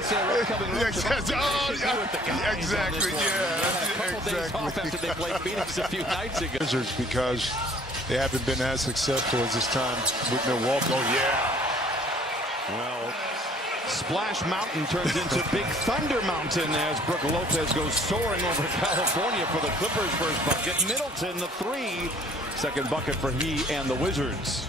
to say what's coming up. Exactly. Exactly. A couple days off after they played Phoenix a few nights ago. Wizards, because they haven't been as successful as this time with Milwaukee. Oh, yeah. Well, Splash Mountain turns into Big Thunder Mountain as Brook Lopez goes soaring over California for the Clippers' first bucket. Middleton, the three. Second bucket for he and the Wizards.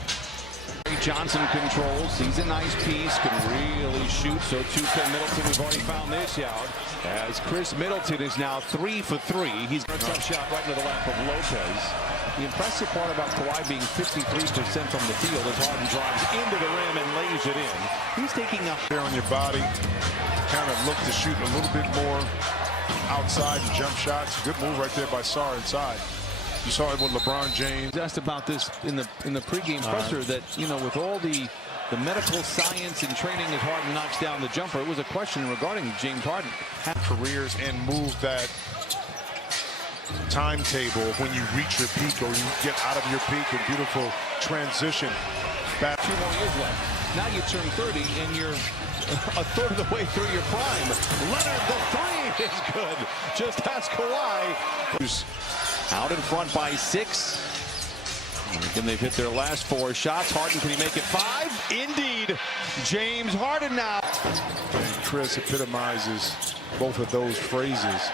Johnson controls. He's a nice piece. Can really shoot. So 2-10 Middleton. We've already found this out. As Chris Middleton is now 3 for 3. He's got a tough shot right into the lap of Lopez. The impressive part about Kawhi being 53% from the field as Harden drives into the rim and lays it in. He's taking up there on your body. Kind of look to shoot a little bit more outside and jump shots. Good move right there by Sarr inside. You saw it with LeBron James. Asked about this in the pregame presser that, you know, with all the medical science and training as Harden knocks down the jumper, it was a question regarding James Harden. Careers and move that timetable when you reach your peak or you get out of your peak. A beautiful transition. Back 2 more years left. Now you turn 30 and you're a third of the way through your prime. Leonard, the three is good. Just ask Kawhi. Out in front by 6. And they've hit their last 4 shots. Harden, can he make it 5? Indeed. James Harden now. And Chris epitomizes both of those phrases.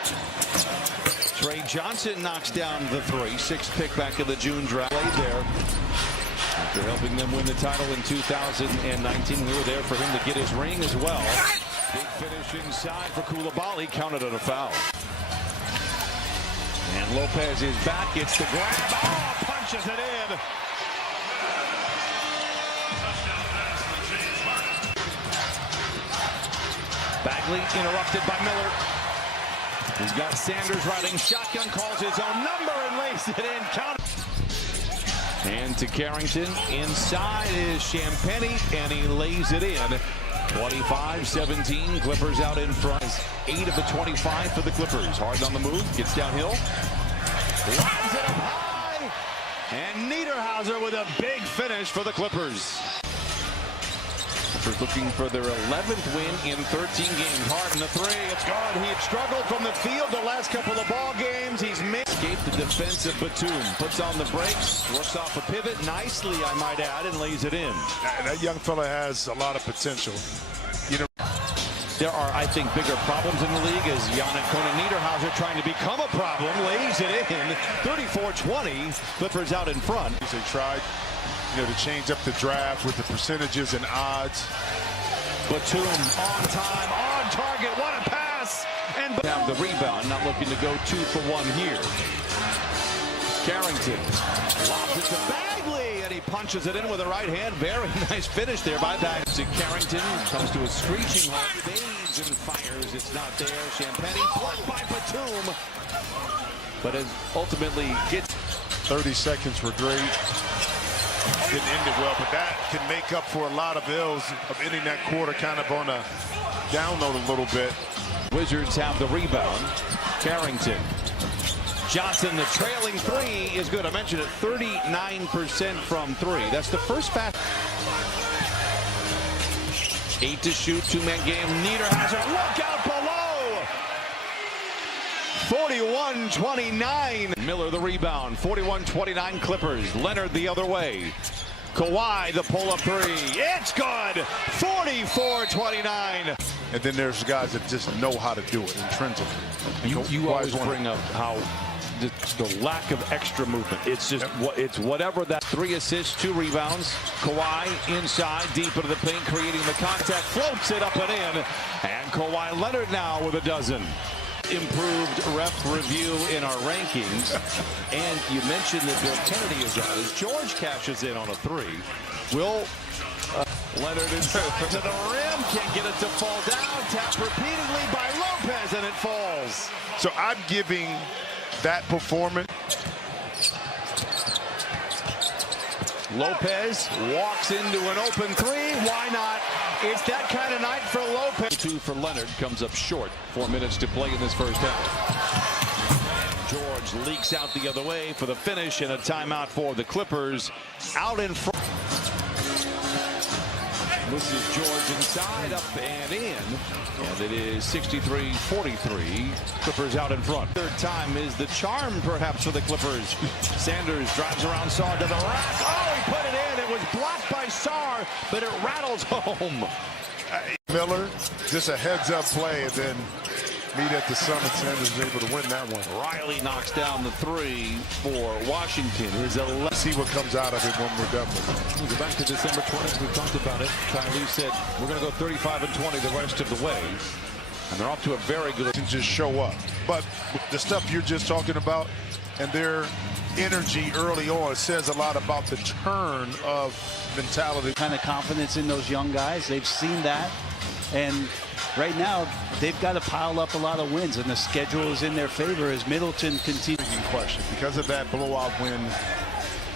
Trey Johnson knocks down the 3. 6th pick back in the June draft. Played there. After helping them win the title in 2019, we were there for him to get his ring as well. Big finish inside for Coulibaly. Counted on a foul. And Lopez is back. It's the grab. Oh, punches it in. Bagley interrupted by Miller. He's got Sanders riding shotgun, calls his own number and lays it in. Count. And to Carrington. Inside is Champagnie, and he lays it in. 25-17. Clippers out in front. 8 of the 25 for the Clippers. Harden on the move. Gets downhill. Lines it up high. And Niederhauser with a big finish for the Clippers. Clippers looking for their 11th win in 13 games. Harden the 3. It's good. He had struggled from the field the last couple of ball games. He's escaped the defense of Batum. Puts on the brakes. Works off a pivot nicely, I might add, and lays it in. That young fella has a lot of potential. You know, there are, I think, bigger problems in the league as Yannick Niederhauser trying to become a problem. Lays it in. 34-20. Clippers out in front. They tried, you know, to change up the draft with the percentages and odds. Batum on time, on target. What a pass! And have the rebound. Not looking to go 2 for 1 here. Carrington lobs it to Bagley, and he punches it in with the right hand. Very nice finish there by Bagley. Carrington comes to a screeching halt, fades and fires. It's not there. Champagnie blocked by Batum, but it ultimately gets. 30 seconds were great. Didn't end it well, but that can make up for a lot of ills of ending that quarter kind of on a down note a little bit. Wizards have the rebound. Carrington. Johnson, the trailing 3 is good. I mentioned it, 39% from 3. That's the first fast. 8 to shoot, 2-man game. Niederhauser, look out below. 41-29. Miller the rebound. 41-29 Clippers. Leonard the other way. Kawhi the pull-up 3. It's good. 44-29. And then there's guys that just know how to do it intrinsically. You always bring up how the lack of extra movement. It's just it's whatever that. 3 assists, 2 rebounds. Kawhi inside, deep into the paint, creating the contact, floats it up and in. And Kawhi Leonard now with a dozen. Improved ref review in our rankings. And you mentioned that Bill Kennedy is out. As George cashes in on a 3. Will Leonard is to the rim, can't get it to fall down. Tapped repeatedly by Lopez, and it falls. So I'm giving that performance. Lopez walks into an open 3. Why not? It's that kind of night for Lopez. 2 for Leonard comes up short. 4 minutes to play in this first half. George leaks out the other way for the finish, and a timeout for the Clippers. Out in front. This is George inside, up and in. And it is 63-43. Clippers out in front. Third time is the charm, perhaps, for the Clippers. Sanders drives around Sarr to the rack. Oh, he put it in. It was blocked by Sarr, but it rattles home. Miller, just a heads-up play, and then meet at the summit. Sanders is able to win that one. Riley knocks down the three for Washington. Let's see what comes out of it when we're done with it. We go back to December 20th. We talked about it. Ty Lue said, we're going to go 35-20 the rest of the way. And they're off to a very good... And just show up. But the stuff you're just talking about and their energy early on says a lot about the turn of mentality. Kind of confidence in those young guys. They've seen that. And right now, they've got to pile up a lot of wins, and the schedule is in their favor as Middleton continues. Question because of that blowout win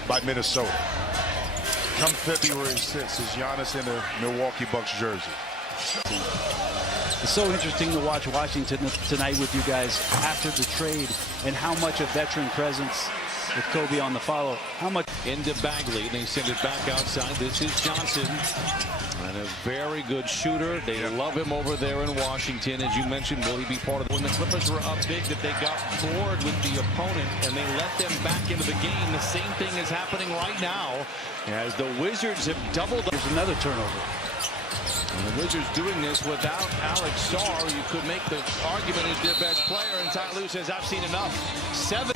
by Minnesota. Come February 6th is Giannis in the Milwaukee Bucks jersey. It's so interesting to watch Washington tonight with you guys after the trade and how much a veteran presence with Kobe on the follow. How much into Bagley. They send it back outside. This is Johnson. And a very good shooter. They love him over there in Washington. As you mentioned, will he be part of the... When the Clippers were up big, that they got bored with the opponent and they let them back into the game. The same thing is happening right now as the Wizards have doubled. There's another turnover. And the Wizards doing this without Alex Sarr. You could make the argument he's their best player. And Ty Lue says, I've seen enough. 7.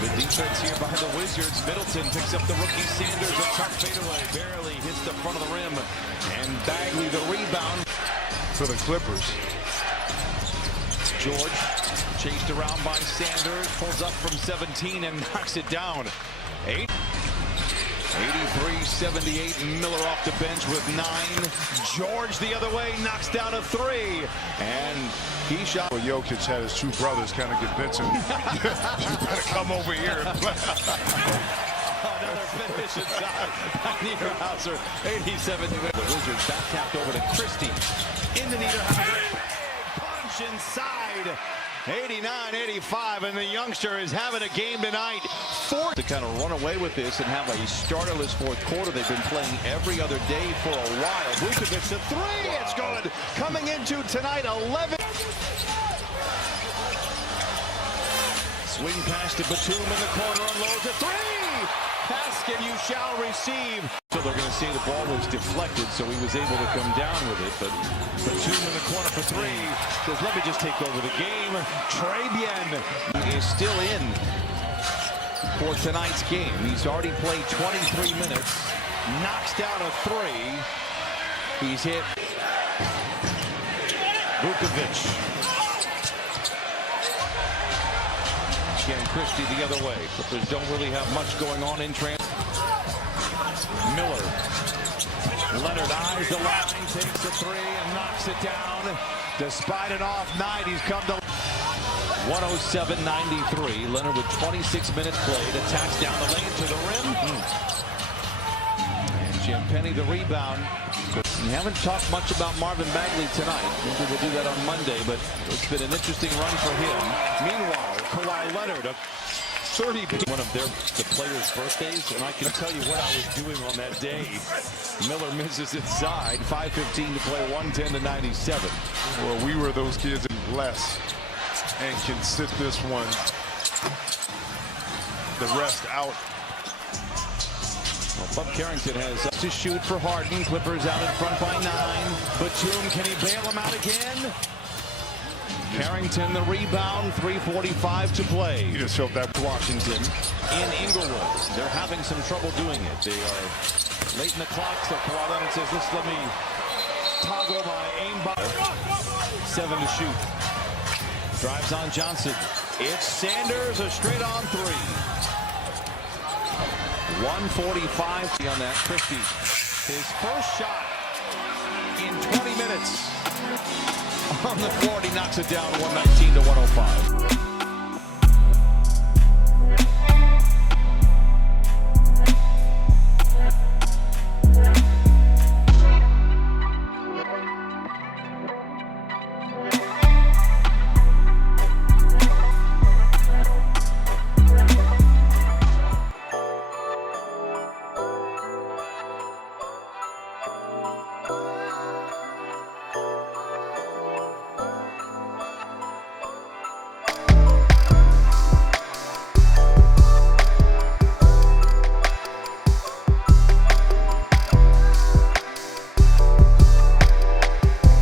Good defense here by the Wizards. Middleton picks up the rookie Sanders. A tough fadeaway. Barely hits the front of the rim. And Bagley the rebound. For the Clippers. George chased around by Sanders. Pulls up from 17 and knocks it down. 83-78. Miller off the bench with 9. George the other way knocks down a 3. And he shot. Well, Jokic had his two brothers kind of convince him, you better come over here and play. Another finish inside by Niederhauser. 87. The Wizards back tapped over to Christie. Into Niederhauser. Punch inside. 89-85, and the youngster is having a game tonight. To kind of run away with this and have a starterless fourth quarter. They've been playing every other day for a while. Vucevic the 3. It's good. Coming into tonight, 11. Swing pass to Batum in the corner, unloads a 3. Paskin, you shall receive. So they're going to say the ball was deflected, so he was able to come down with it. But Batum in the corner for 3. Says, let me just take over the game. Trabian is still in for tonight's game. He's already played 23 minutes. Knocks down a 3. He's hit. Vucevic. Again, Christie the other way. Clippers don't really have much going on in transition. Miller. Leonard eyes the line, takes the 3 and knocks it down. Despite an off night, he's come to 107-93. Leonard with 26 minutes played. Attacks down the lane to the rim. And Champagnie the rebound. We haven't talked much about Marvin Bagley tonight. Maybe we'll do that on Monday, but it's been an interesting run for him. Meanwhile, Kawhi Leonard, a 30. One of the players' birthdays, and I can tell you what I was doing on that day. Miller misses inside. 5:15 to play. 110-97. Well, we were those kids in less and can sit this one the rest out. Well, Bub Carrington has to shoot for Harden. Clippers out in front by 9. Batum, can he bail him out again? Carrington the rebound. 3:45 to play. You just felt that. Washington in Inglewood. They're having some trouble doing it. They are late in the clock, so Kawhi Leonard says, let me toggle my aim button. 7 to shoot. Drives on Johnson. It's Sanders, a straight on 3. 145 on that. Christie, his first shot in 20 minutes on the floor. He knocks it down 119-105.